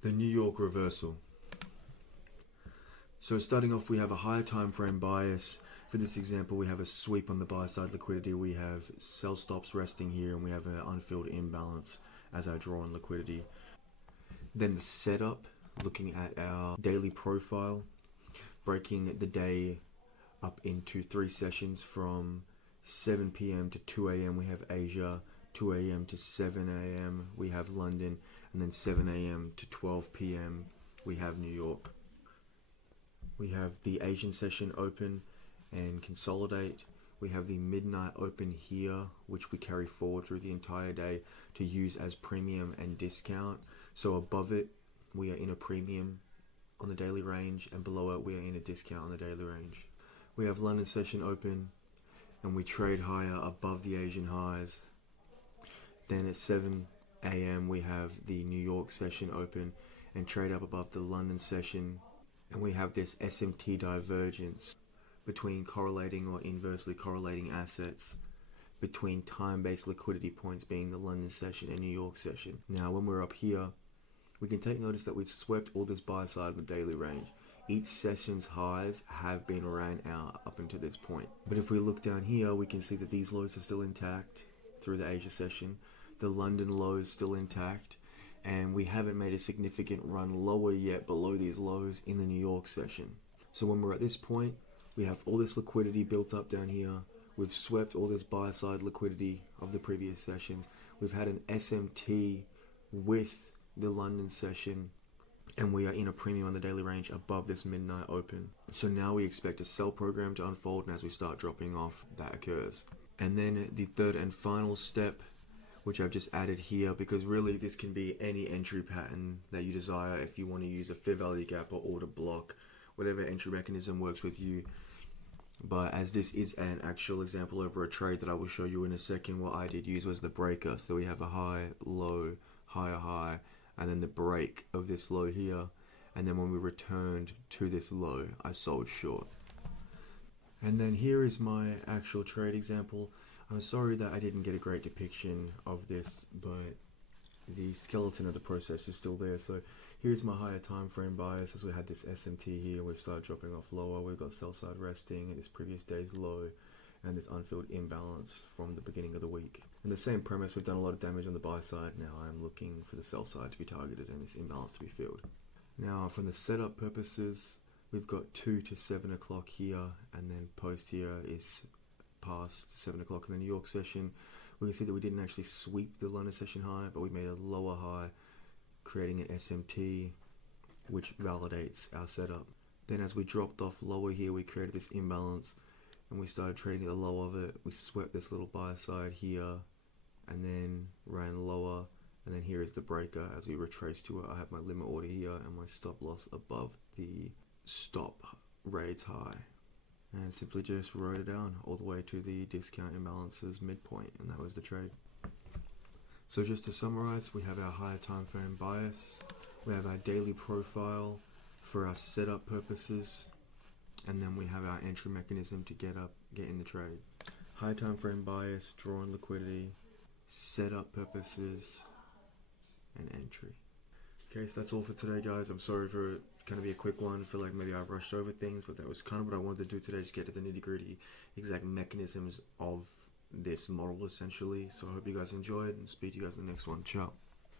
The New York Reversal. So starting off, we have a higher time frame bias. For this example, we have a sweep on the buy side liquidity. We have sell stops resting here, and we have an unfilled imbalance as our draw on liquidity. Then the setup, looking at our daily profile, breaking the day up into 3 sessions from 7 p.m. to 2 a.m. we have Asia, 2 a.m. to 7 a.m. we have London, and then 7 a.m. to 12 p.m. we have New York. We have the Asian session open and consolidate. We have the midnight open here, which we carry forward through the entire day to use as premium and discount. So above it, we are in a premium on the daily range, and below it, we are in a discount on the daily range. We have London session open, and we trade higher above the Asian highs. Then at 7 a.m. we have the New York session open and trade up above the London session, and we have this SMT divergence between correlating or inversely correlating assets between time-based liquidity points being the London session and New York session. Now when we're up here, we can take notice that we've swept all this buy side in the daily range. Each session's highs have been ran out up until this point. But if we look down here, we can see that these lows are still intact through the Asia session. The London lows still intact, and we haven't made a significant run lower yet below these lows in the New York session. So when we're at this point, we have all this liquidity built up down here. We've swept all this buy side liquidity of the previous sessions. We've had an SMT with the London session, and we are in a premium on the daily range above this midnight open. So now we expect a sell program to unfold, and as we start dropping off, that occurs. And then the third and final step, which I've just added here, because really this can be any entry pattern that you desire. If you want to use a fair value gap or order block, whatever entry mechanism works with you. But as this is an actual example over a trade that I will show you in a second, what I did use was the breaker. So we have a high, low, higher high, and then the break of this low here. And then when we returned to this low, I sold short. And then here is my actual trade example. I'm sorry that I didn't get a great depiction of this, but the skeleton of the process is still there. So here's my higher time frame bias as we had this SMT here. We've started dropping off lower. We've got sell side resting at this previous day's low and this unfilled imbalance from the beginning of the week. And the same premise, we've done a lot of damage on the buy side. Now I'm looking for the sell side to be targeted and this imbalance to be filled. Now from the setup purposes, we've got 2 to 7 o'clock here, and then post here is past 7 o'clock in the New York session. We can see that we didn't actually sweep the London session high, but we made a lower high, creating an SMT, which validates our setup. Then as we dropped off lower here, we created this imbalance, and we started trading at the low of it. We swept this little buy side here, and then ran lower, and then here is the breaker. As we retrace to it, I have my limit order here, and my stop loss above the stop rates high. And simply just wrote it down all the way to the discount imbalances midpoint, and that was the trade. So just to summarize, we have our higher time frame bias, we have our daily profile for our setup purposes, and then we have our entry mechanism to get in the trade. High time frame bias, draw on liquidity, setup purposes, and entry. Okay, so that's all for today, guys. I'm sorry for it kind of be a quick one. I feel like maybe I rushed over things, but that was kind of what I wanted to do today, just get to the nitty-gritty exact mechanisms of this model essentially. So I hope you guys enjoyed, and speak to you guys in the next one. Ciao.